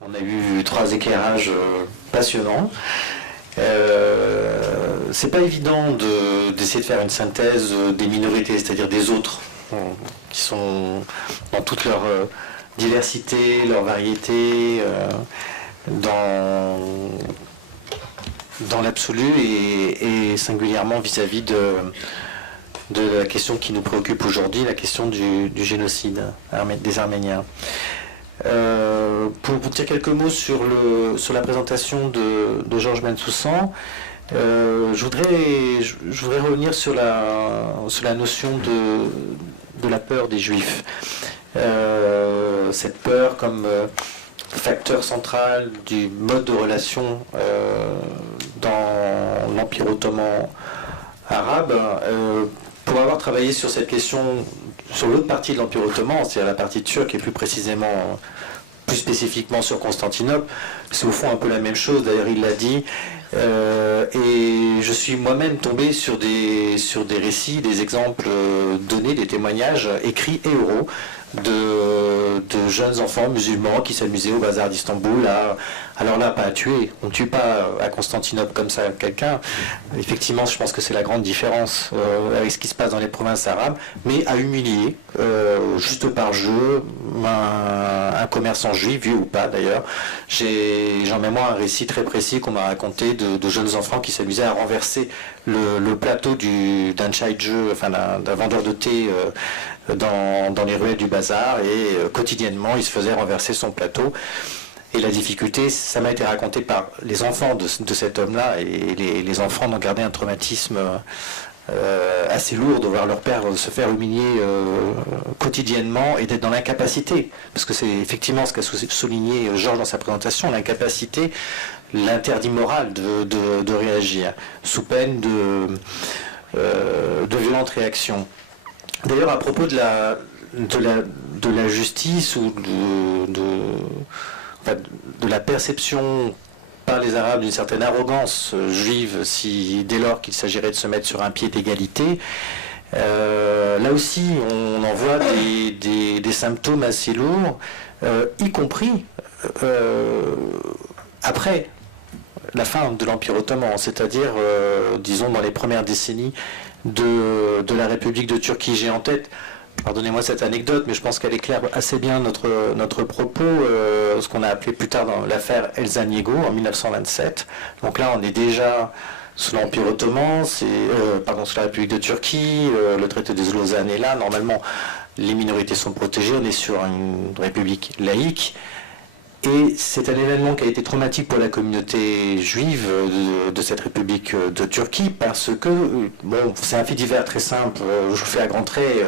On a eu 3 éclairages passionnants. C'est pas évident d'essayer de faire une synthèse des minorités, c'est-à-dire des autres, qui sont dans toute leur diversité, leur variété, dans l'absolu et singulièrement vis-à-vis de la question qui nous préoccupe aujourd'hui, la question du génocide des Arméniens. Pour dire quelques mots sur la présentation de Georges Bensoussan, je voudrais revenir sur la notion de la peur des Juifs. Cette peur comme facteur central du mode de relation dans l'Empire ottoman arabe. Pour avoir travaillé sur cette question, sur l'autre partie de l'Empire ottoman, c'est-à-dire la partie turque et plus précisément, plus spécifiquement sur Constantinople, c'est au fond un peu la même chose, d'ailleurs il l'a dit, et je suis moi-même tombé sur des récits, des exemples donnés, des témoignages écrits et oraux de jeunes enfants musulmans qui s'amusaient au bazar d'Istanbul alors là, pas à tuer, on ne tue pas à Constantinople comme ça quelqu'un. Effectivement, je pense que c'est la grande différence avec ce qui se passe dans les provinces arabes, mais à humilier, juste par jeu, un commerçant juif, vieux ou pas d'ailleurs. J'en mémoire un récit très précis qu'on m'a raconté de jeunes enfants qui s'amusaient à renverser le plateau d'un tchaïdjeu, enfin d'un vendeur de thé dans les ruelles du bazar, et quotidiennement il se faisait renverser son plateau. Et la difficulté, ça m'a été raconté par les enfants de cet homme-là, et les enfants en ont gardé un traumatisme assez lourd de voir leur père se faire humilier quotidiennement et d'être dans l'incapacité, parce que c'est effectivement ce qu'a souligné Georges dans sa présentation, l'incapacité, l'interdit moral de réagir, sous peine de violentes réactions. D'ailleurs, à propos de la justice ou de la perception par les Arabes d'une certaine arrogance juive, dès lors qu'il s'agirait de se mettre sur un pied d'égalité, là aussi on en voit des symptômes assez lourds, y compris après la fin de l'Empire ottoman, c'est-à-dire disons dans les premières décennies de la République de Turquie. J'ai en tête, pardonnez-moi cette anecdote, mais je pense qu'elle éclaire assez bien notre propos, ce qu'on a appelé plus tard dans l'affaire Elzaniego en 1927. Donc là, on est déjà sous l'Empire ottoman, sous la République de Turquie, le traité de Lausanne est là. Normalement, les minorités sont protégées, on est sur une république laïque. Et c'est un événement qui a été traumatique pour la communauté juive de cette République de Turquie, parce que, bon, c'est un fait divers très simple, je vous fais à grands traits,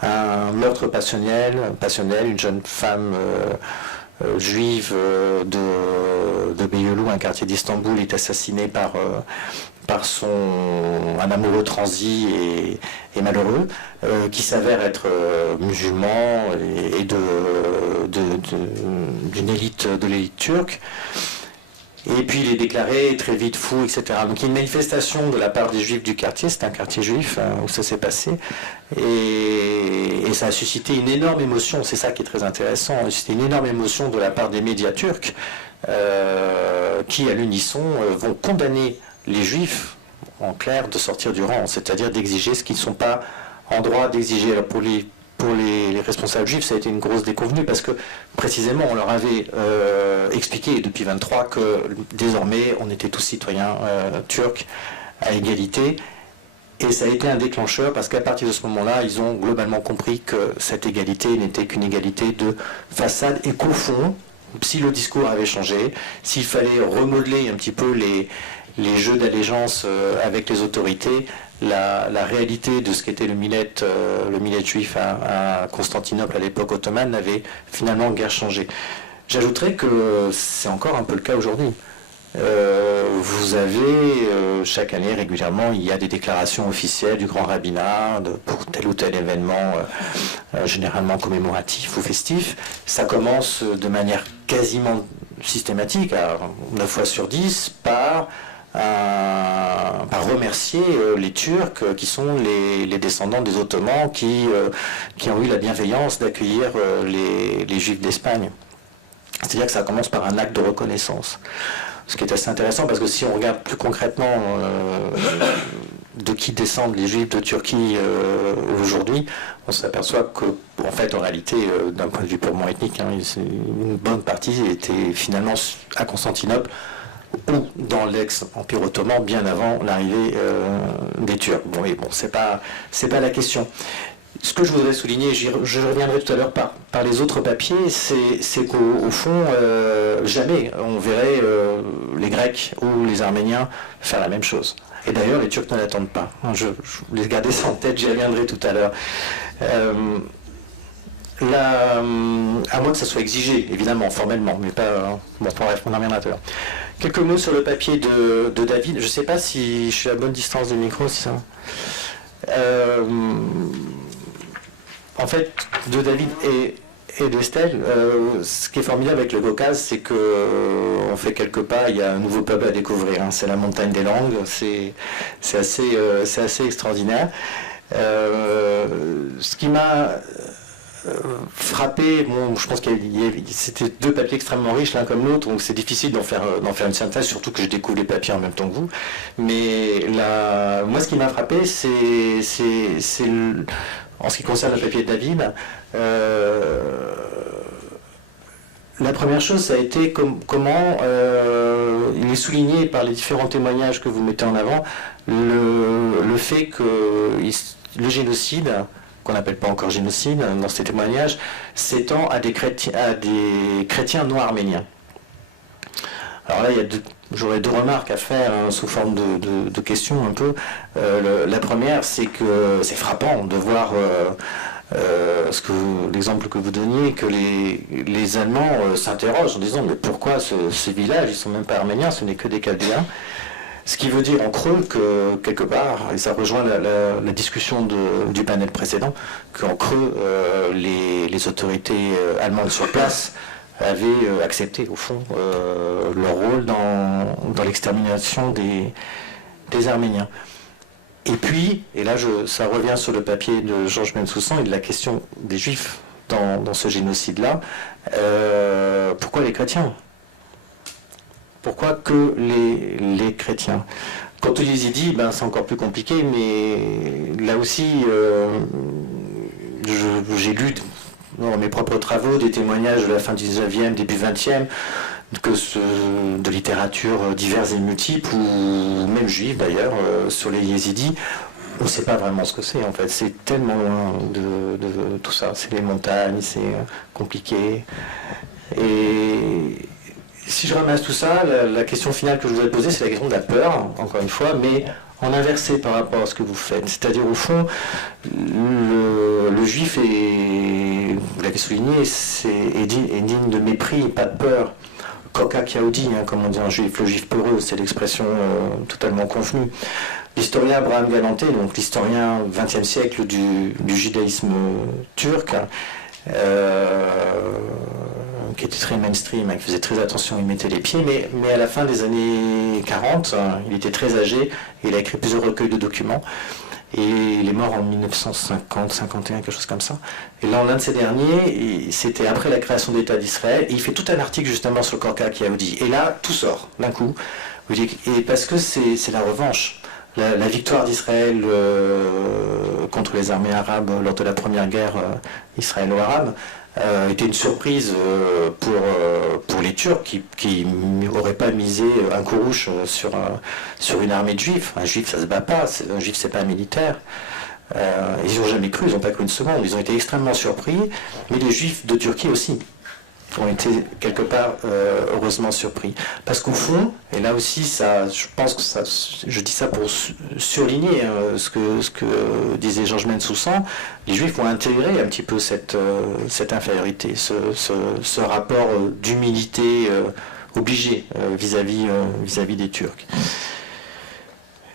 un meurtre passionnel, une jeune femme juive de Beyoğlu, un quartier d'Istanbul, est assassinée par un amoureux transi et malheureux, qui s'avère être musulman et d'une élite de l'élite turque. Et puis il est déclaré très vite fou, etc. Donc il y a une manifestation de la part des juifs du quartier, c'est un quartier juif où ça s'est passé, et ça a suscité une énorme émotion, c'est ça qui est très intéressant, c'était une énorme émotion de la part des médias turcs, qui à l'unisson vont condamner les juifs, en clair, de sortir du rang, c'est-à-dire d'exiger ce qu'ils ne sont pas en droit d'exiger. Alors pour les responsables juifs, ça a été une grosse déconvenue, parce que précisément on leur avait expliqué depuis 23 que désormais on était tous citoyens turcs à égalité, et ça a été un déclencheur, parce qu'à partir de ce moment-là, ils ont globalement compris que cette égalité n'était qu'une égalité de façade, et qu'au fond, si le discours avait changé, s'il fallait remodeler un petit peu les jeux d'allégeance avec les autorités, la réalité de ce qu'était le millet juif à Constantinople à l'époque ottomane n'avait finalement guère changé. J'ajouterais que c'est encore un peu le cas aujourd'hui. Vous avez chaque année régulièrement, il y a des déclarations officielles du grand rabbinat pour tel ou tel événement généralement commémoratif ou festif. Ça commence de manière quasiment systématique, à 9 fois sur 10, par remercier les Turcs qui sont les descendants des Ottomans qui ont eu la bienveillance d'accueillir les Juifs d'Espagne. C'est-à-dire que ça commence par un acte de reconnaissance. Ce qui est assez intéressant parce que si on regarde plus concrètement de qui descendent les Juifs de Turquie aujourd'hui, on s'aperçoit que, en fait, en réalité, d'un point de vue purement ethnique, une bonne partie était finalement à Constantinople ou dans l'ex-empire ottoman bien avant l'arrivée des Turcs. Bon, et bon, c'est pas la question. Ce que je voudrais souligner, je reviendrai tout à l'heure par les autres papiers, c'est qu'au fond, jamais on verrait les Grecs ou les Arméniens faire la même chose. Et d'ailleurs, les Turcs ne l'attendent pas. Je les gardais ça en tête, j'y reviendrai tout à l'heure. À moins que ça soit exigé, évidemment, formellement, mais pas... bon, bref, on en reviendra tout à l'heure. Quelques mots sur le papier de David. Je ne sais pas si je suis à la bonne distance du micro, si ça... en fait, de David et d'Estelle, ce qui est formidable avec le Caucase, c'est qu'on fait quelques pas, il y a un nouveau peuple à découvrir. Hein, c'est la montagne des langues, c'est assez extraordinaire. Ce qui m'a frappé, bon, je pense c'était deux papiers extrêmement riches l'un comme l'autre, donc c'est difficile d'en faire une synthèse, surtout que je découvre les papiers en même temps que vous. Mais moi, ce qui m'a frappé, c'est en ce qui concerne le papier de David, la première chose, ça a été comment il est souligné par les différents témoignages que vous mettez en avant, le fait que le génocide, qu'on n'appelle pas encore génocide dans ces témoignages, s'étend à des chrétiens non arméniens. Alors là, j'aurais deux remarques à faire sous forme de questions un peu. La première, c'est que c'est frappant de voir l'exemple que vous donniez, que les Allemands s'interrogent en disant mais pourquoi ce village, ils ne sont même pas arméniens, ce n'est que des Chaldéens. Ce qui veut dire en creux que, quelque part, et ça rejoint la discussion du panel précédent, qu'en creux, les autorités allemandes sur place avaient accepté, au fond, leur rôle dans l'extermination des Arméniens. Et puis, et là ça revient sur le papier de Georges Bensoussan et de la question des Juifs dans ce génocide-là, pourquoi les chrétiens ? Pourquoi que les chrétiens? Quant aux Yézidis, c'est encore plus compliqué, mais là aussi, j'ai lu dans mes propres travaux des témoignages de la fin du 19e, début 20e, de littérature diverses et multiples, ou même juive d'ailleurs, sur les Yézidis. On ne sait pas vraiment ce que c'est en fait, c'est tellement loin de tout ça, c'est les montagnes, c'est compliqué. Et si je ramasse tout ça, la question finale que je voudrais poser, c'est la question de la peur, encore une fois, mais en inversé par rapport à ce que vous faites. C'est-à-dire, au fond, le juif est, vous l'avez souligné, est digne de mépris, pas de peur. Koka Kiaoudi, comme on dit en juif, le juif peureux, c'est l'expression totalement convenue. L'historien Abraham Galanté, donc l'historien XXe siècle du judaïsme turc, qui était très mainstream, qui faisait très attention, il mettait les pieds, mais à la fin des années 40, il était très âgé, il a écrit plusieurs recueils de documents, et il est mort en 1950, 51, quelque chose comme ça. Et là, l'un de ces derniers, c'était après la création d'État d'Israël, et il fait tout un article justement sur Koka Kiaoudi. Et là, tout sort, d'un coup, et parce que c'est la revanche. La victoire d'Israël contre les armées arabes lors de la première guerre israélo-arabe était une surprise pour les Turcs qui n'auraient pas misé un courouche sur une armée de juifs. Un juif, ça se bat pas, un juif, c'est pas un militaire. Ils n'ont jamais cru, ils n'ont pas cru une seconde, ils ont été extrêmement surpris, mais les juifs de Turquie aussi ont été quelque part heureusement surpris. Parce qu'au fond, et là aussi, je pense que je dis ça pour surligner ce que disait Georges Bensoussan, les Juifs ont intégré un petit peu cette infériorité, ce rapport d'humilité obligé vis-à-vis des Turcs.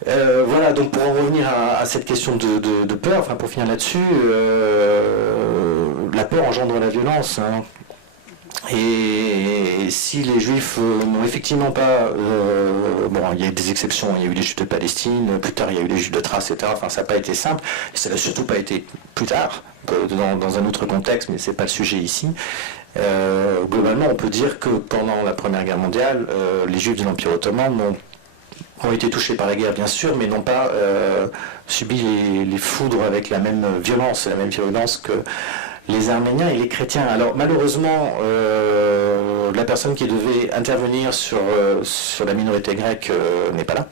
Voilà, donc pour en revenir à cette question de peur, enfin pour finir là-dessus, la peur engendre la violence. Hein. Et si les Juifs n'ont effectivement pas... bon, il y a eu des exceptions, il y a eu les Juifs de Palestine, plus tard il y a eu les Juifs de Thrace, etc. Enfin, ça n'a pas été simple, et ça n'a surtout pas été plus tard, dans un autre contexte, mais ce n'est pas le sujet ici. Globalement, on peut dire que pendant la Première Guerre mondiale, les Juifs de l'Empire ottoman ont été touchés par la guerre, bien sûr, mais n'ont pas subi les foudres avec la même violence que les Arméniens et les chrétiens. Alors malheureusement, la personne qui devait intervenir sur la minorité grecque n'est pas là.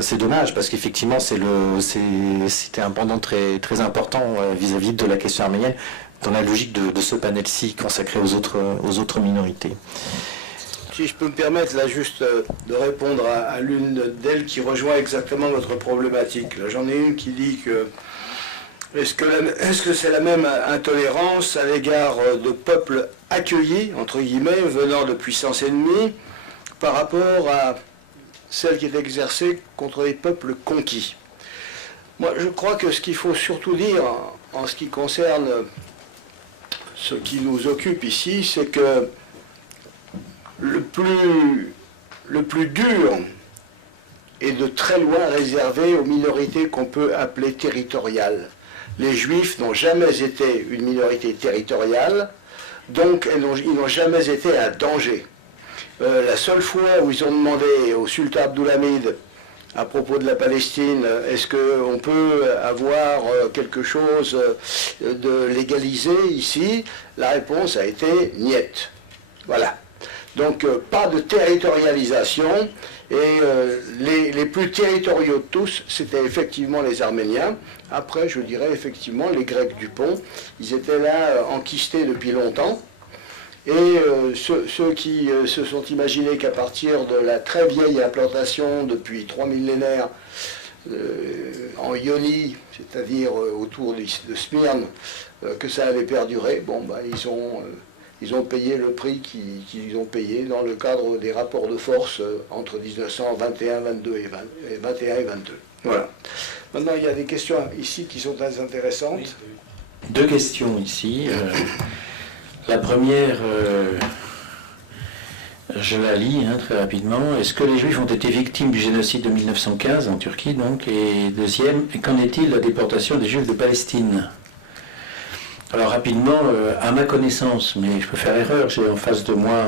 C'est dommage parce qu'effectivement c'était un pendant très, très important vis-à-vis de la question arménienne dans la logique de ce panel-ci consacré aux autres minorités. Si je peux me permettre là juste de répondre à l'une d'elles qui rejoint exactement votre problématique. J'en ai une qui dit que est-ce que c'est la même intolérance à l'égard de peuples accueillis, entre guillemets, venant de puissances ennemies, par rapport à celle qui est exercée contre les peuples conquis? Moi, je crois que ce qu'il faut surtout dire en ce qui concerne ce qui nous occupe ici, c'est que le plus dur est de très loin réservé aux minorités qu'on peut appeler territoriales. Les Juifs n'ont jamais été une minorité territoriale, donc ils n'ont jamais été un danger. La seule fois où ils ont demandé au sultan Abdulhamid, à propos de la Palestine, est-ce qu'on peut avoir quelque chose de légalisé ici? La réponse a été niet. Voilà. Donc pas de territorialisation, et les plus territoriaux de tous, c'était effectivement les Arméniens. Après, je dirais effectivement les Grecs du Pont, ils étaient là enquistés depuis longtemps. Et ceux qui se sont imaginés qu'à partir de la très vieille implantation depuis 3 millénaires en Ionie, c'est-à-dire autour de Smyrne, que ça avait perduré, bon, bah, ils ont payé le prix qu'ils ont payé dans le cadre des rapports de force entre 1921, 22 et 21 et 22. Voilà. Maintenant, il y a des questions ici qui sont très intéressantes. Oui. Deux questions ici. La première, je la lis très rapidement. Est-ce que les Juifs ont été victimes du génocide de 1915 en Turquie, donc? Et deuxième, qu'en est-il de la déportation des Juifs de Palestine? Alors rapidement, à ma connaissance, mais je peux faire erreur, j'ai en face de moi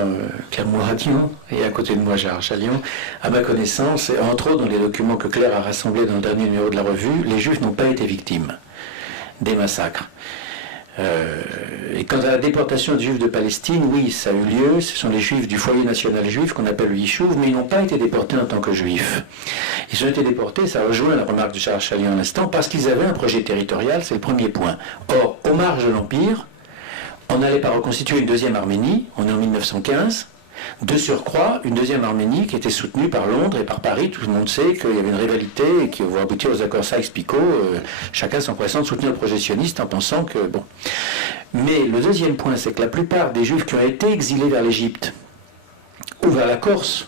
Claire Mouradian et à côté de moi Gérard Chalion. À ma connaissance, et entre autres dans les documents que Claire a rassemblés dans le dernier numéro de la revue, les Juifs n'ont pas été victimes des massacres. Et quant à la déportation des Juifs de Palestine, oui, ça a eu lieu. Ce sont les Juifs du foyer national juif qu'on appelle le Yishuv, mais ils n'ont pas été déportés en tant que Juifs. Ils ont été déportés, ça rejoint la remarque de Charles Chalion à l'instant, parce qu'ils avaient un projet territorial, c'est le premier point. Or, aux marges de l'Empire, on n'allait pas reconstituer une deuxième Arménie, on est en 1915. De surcroît, une deuxième Arménie qui était soutenue par Londres et par Paris. Tout le monde sait qu'il y avait une rivalité et qui va aboutir aux accords Sykes-Picot, chacun s'empressant de soutenir le projet sioniste en pensant que... bon. Mais le deuxième point, c'est que la plupart des Juifs qui ont été exilés vers l'Égypte ou vers la Corse,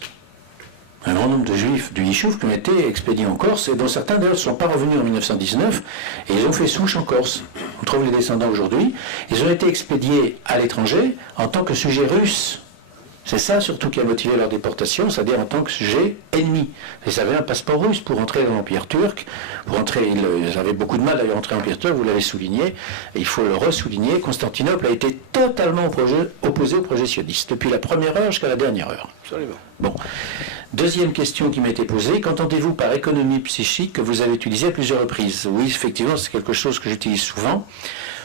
un grand nombre de Juifs du Yishuv qui ont été expédiés en Corse, et dont certains d'ailleurs ne sont pas revenus en 1919, et ils ont fait souche en Corse. On trouve les descendants aujourd'hui. Ils ont été expédiés à l'étranger en tant que sujets russes. C'est ça surtout qui a motivé leur déportation, c'est-à-dire en tant que sujet ennemi. Ils avaient un passeport russe pour entrer dans l'Empire turc. Pour entrer, ils avaient beaucoup de mal à entrer dans l'Empire turc, vous l'avez souligné, et il faut le ressouligner. Constantinople a été totalement opposé au projet sioniste, depuis la première heure jusqu'à la dernière heure. Absolument. Bon. Deuxième question qui m'a été posée, qu'entendez-vous par économie psychique que vous avez utilisé à plusieurs reprises? Oui, effectivement, c'est quelque chose que j'utilise souvent.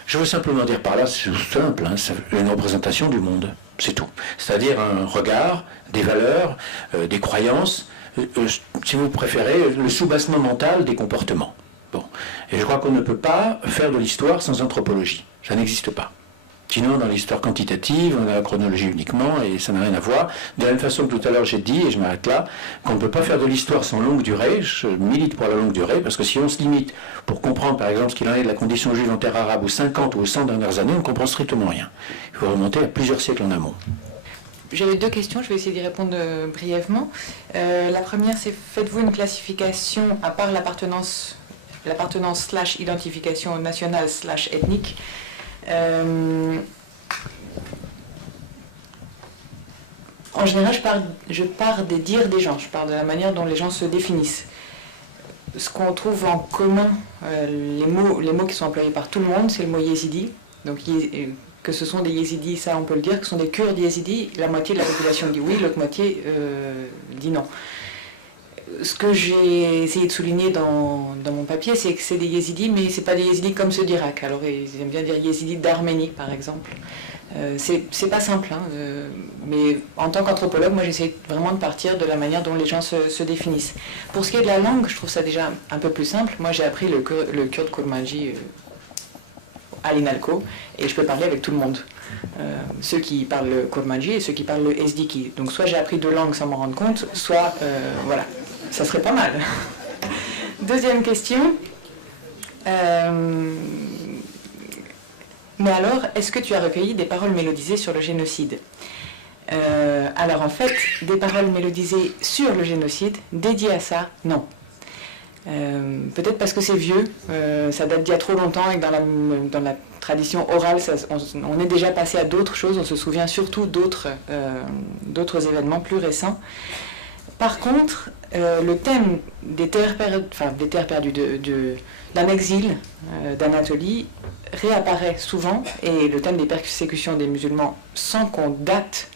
Je veux simplement dire par là, c'est simple, c'est une représentation du monde, c'est tout. C'est-à-dire un regard, des valeurs, des croyances, si vous préférez, le soubassement mental des comportements. Bon. Et je crois qu'on ne peut pas faire de l'histoire sans anthropologie. Ça n'existe pas. Sinon, dans l'histoire quantitative, on a la chronologie uniquement et ça n'a rien à voir. De la même façon que tout à l'heure j'ai dit, et je m'arrête là, qu'on ne peut pas faire de l'histoire sans longue durée. Je milite pour la longue durée, parce que si on se limite pour comprendre, par exemple, ce qu'il en est de la condition juive en terre arabe aux 50 ou aux 100 dernières années, on ne comprend strictement rien. Il faut remonter à plusieurs siècles en amont. J'avais deux questions, je vais essayer d'y répondre brièvement. La première, c'est faites-vous une classification, à part l'appartenance / identification nationale / ethnique, en général, je pars des dires des gens, je pars de la manière dont les gens se définissent. Ce qu'on trouve en commun, les mots qui sont employés par tout le monde, c'est le mot yézidi, donc que ce sont des yézidis, ça on peut le dire, que ce sont des Kurdes yézidis. La moitié de la population dit oui, l'autre moitié dit non. Ce que j'ai essayé de souligner dans mon papier, c'est que c'est des yézidis, mais ce n'est pas des yézidis comme ceux d'Irak. Alors ils aiment bien dire yézidis d'Arménie, par exemple. C'est pas simple, hein, mais en tant qu'anthropologue, moi j'essaie vraiment de partir de la manière dont les gens se définissent. Pour ce qui est de la langue, je trouve ça déjà un peu plus simple. Moi j'ai appris le kurde kurmanji à l'INALCO et je peux parler avec tout le monde. Ceux qui parlent le kurmanji et ceux qui parlent le ezdiki. Donc soit j'ai appris deux langues sans m'en rendre compte, soit voilà, ça serait pas mal. Deuxième question. Mais alors, est-ce que tu as recueilli des paroles mélodisées sur le génocide ? Alors en fait, des paroles mélodisées sur le génocide, dédiées à ça, non. Peut-être parce que c'est vieux, ça date d'il y a trop longtemps et que dans la tradition orale, on est déjà passé à d'autres choses, on se souvient surtout d'autres événements plus récents. Par contre, le thème des terres perdues, d'un exil d'Anatolie réapparaît souvent, et le thème des persécutions des musulmans sans qu'on date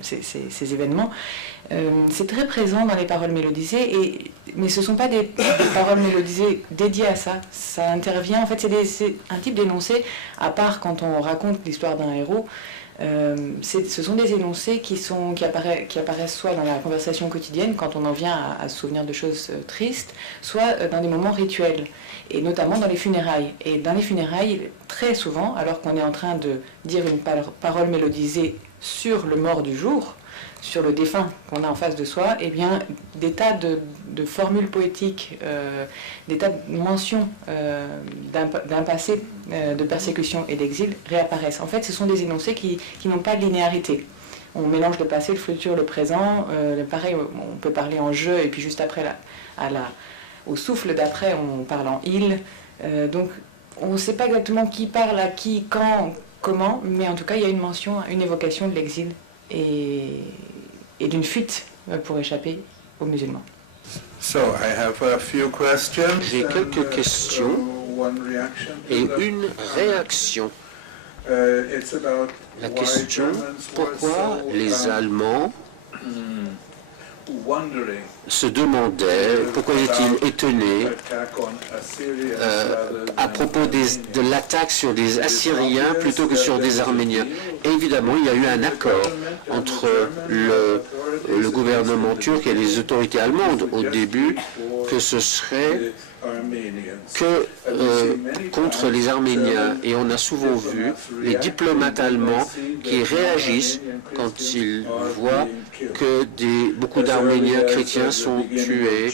ces événements, c'est très présent dans les paroles mélodisées, mais ce ne sont pas des paroles mélodisées dédiées à ça. Ça intervient, en fait, c'est un type d'énoncé, à part quand on raconte l'histoire d'un héros. Ce sont des énoncés qui apparaissent soit dans la conversation quotidienne, quand on en vient à se souvenir de choses tristes, soit dans des moments rituels, et notamment dans les funérailles. Et dans les funérailles, très souvent, alors qu'on est en train de dire une parole mélodisée sur le mort du jour, sur le défunt qu'on a en face de soi, eh bien, des tas de formules poétiques, des tas de mentions d'un passé de persécution et d'exil réapparaissent. En fait, ce sont des énoncés qui n'ont pas de linéarité. On mélange le passé, le futur, le présent. Pareil, on peut parler en je, et puis juste après, au souffle d'après, on parle en il. Donc, on ne sait pas exactement qui parle à qui, quand, comment, mais en tout cas, il y a une mention, une évocation de l'exil et d'une fuite pour échapper aux musulmans. J'ai quelques questions et une réaction. La question, pourquoi les Allemands se demandaient, pourquoi étaient-ils étonnés à propos de l'attaque sur des Assyriens plutôt que sur des Arméniens. Évidemment, il y a eu un accord entre le gouvernement turc et les autorités allemandes au début que ce serait que contre les Arméniens. Et on a souvent vu les diplomates allemands qui réagissent quand ils voient que beaucoup d'Arméniens chrétiens sont tués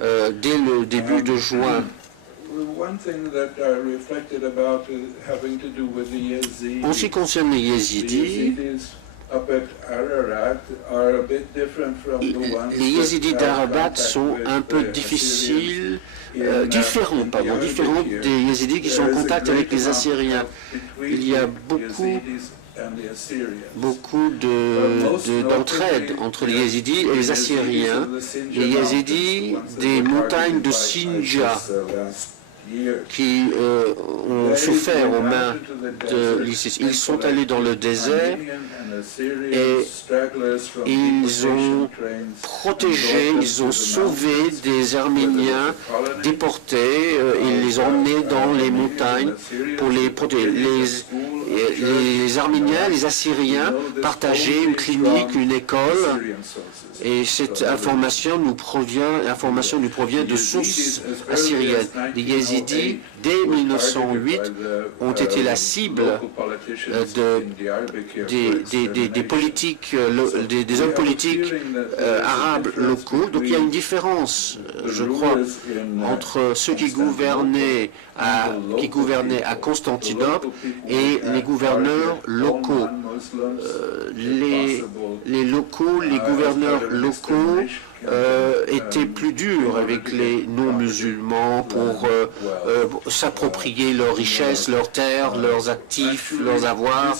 dès le début de juin. En ce qui concerne les Yézidis, les Yézidis d'Arabat sont un peu différents des Yézidis qui sont en contact avec les Assyriens. Il y a beaucoup d'entraide entre les Yézidis et les Assyriens. Les Yézidis des montagnes de Sinjar qui ont souffert aux mains de l'ISIS. Ils sont allés dans le désert et ils ont protégé, ils ont sauvé des Arméniens déportés, ils les ont emmenés dans les montagnes pour les protéger. Les Arméniens, les Assyriens partageaient une clinique, une école, et cette information nous provient de sources assyriennes. Les Yézidis, dès 1908, ont été la cible des hommes politiques arabes locaux. Donc il y a une différence, je crois, entre ceux qui gouvernaient à Constantinople et les gouverneurs locaux. Les gouverneurs locaux était plus dur avec les non-musulmans pour s'approprier leurs richesses, leurs terres, leurs actifs, leurs avoirs.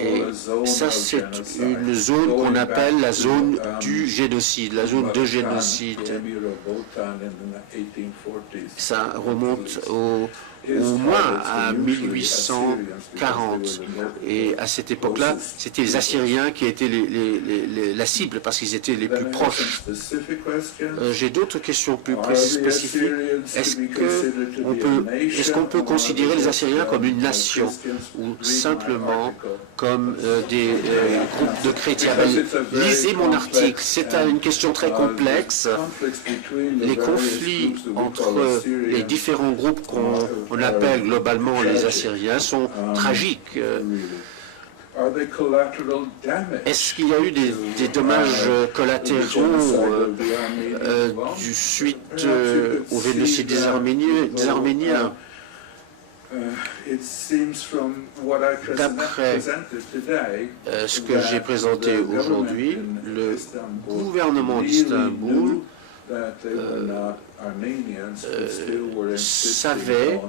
Et ça, c'est une zone qu'on appelle la zone du génocide, la zone de génocide. Ça remonte au moins à 1840. Et à cette époque-là, c'était les Assyriens qui étaient la cible parce qu'ils étaient les plus proches. J'ai d'autres questions plus spécifiques. Est-ce qu'on peut considérer les Assyriens comme une nation ou simplement comme des groupes de chrétiens? Lisez mon article, c'est une question très complexe. Les conflits entre les différents groupes qu'on appelle globalement les Assyriens sont tragiques. Est-ce qu'il y a eu des dommages collatéraux suite au génocide des Arméniens? D'après ce que j'ai présenté aujourd'hui, le gouvernement d'Istanbul savait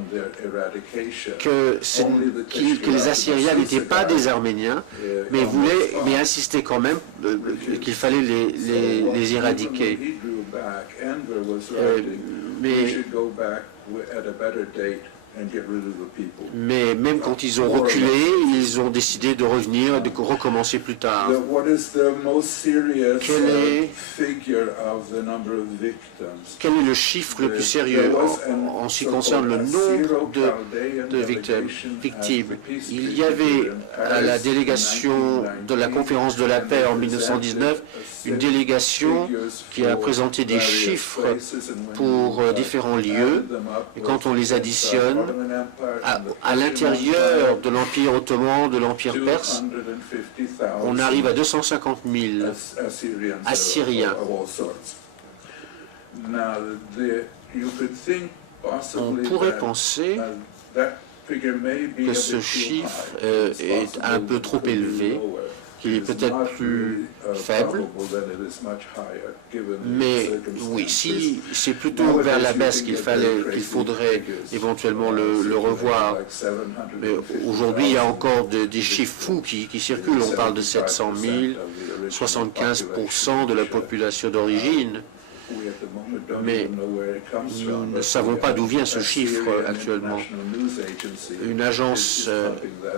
que les Assyriens n'étaient pas des Arméniens, mais insistait quand même qu'il fallait les éradiquer. Mais même quand ils ont reculé, ils ont décidé de revenir et de recommencer plus tard. Quel est le chiffre le plus sérieux en ce qui concerne le nombre de victimes? Il y avait à la délégation de la conférence de la paix en 1919 une délégation qui a présenté des chiffres pour différents lieux, et quand on les additionne, à l'intérieur de l'Empire ottoman, de l'Empire perse, on arrive à 250 000 Assyriens. On pourrait penser que ce chiffre est un peu trop élevé, qu'il est peut-être plus faible, mais oui, si c'est plutôt vers la baisse qu'il faudrait éventuellement le revoir. Mais aujourd'hui, il y a encore des chiffres fous qui circulent. On parle de 700 000, 75% de la population d'origine. Mais nous ne savons pas d'où vient ce chiffre actuellement. Une agence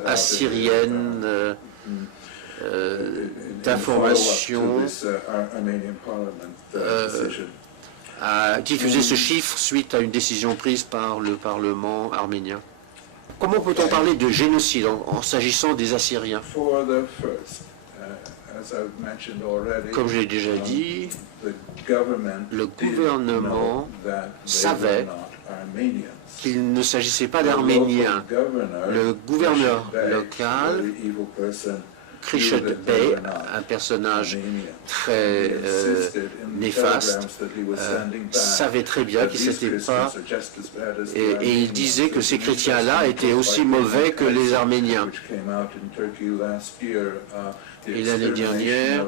assyrienne d'information a diffusé ce chiffre suite à une décision prise par le Parlement arménien. Comment peut-on parler de génocide en s'agissant des Assyriens? Comme je l'ai déjà dit, le gouvernement savait qu'il ne s'agissait pas d'Arméniens. Le gouverneur local, Krishet Bey, un personnage très néfaste, savait très bien qu'il ne s'était pas... Et il disait que ces chrétiens-là étaient aussi mauvais que les Arméniens. Et l'année dernière,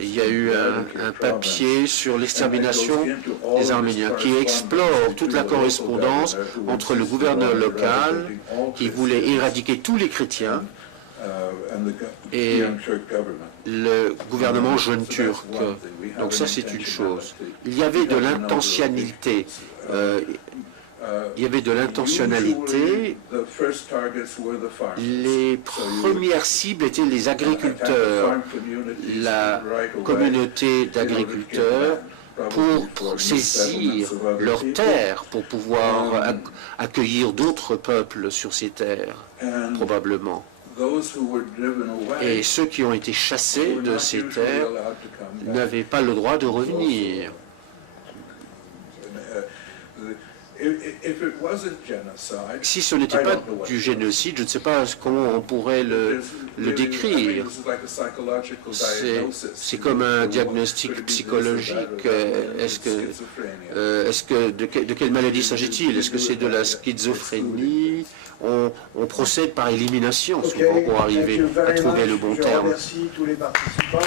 il y a eu un papier sur l'extermination des Arméniens qui explore toute la correspondance entre le gouverneur local qui voulait éradiquer tous les chrétiens et le gouvernement jeune turc. Donc ça, c'est une chose. Il y avait de l'intentionnalité. Les premières cibles étaient les agriculteurs, la communauté d'agriculteurs, pour saisir leurs terres, pour pouvoir accueillir d'autres peuples sur ces terres, probablement. Et ceux qui ont été chassés de ces terres n'avaient pas le droit de revenir. Si ce n'était pas du génocide, je ne sais pas comment on pourrait le décrire. C'est comme un diagnostic psychologique. De quelle maladie s'agit-il? Est-ce que c'est de la schizophrénie? On procède par élimination souvent pour arriver à trouver le bon terme. Merci tous les participants.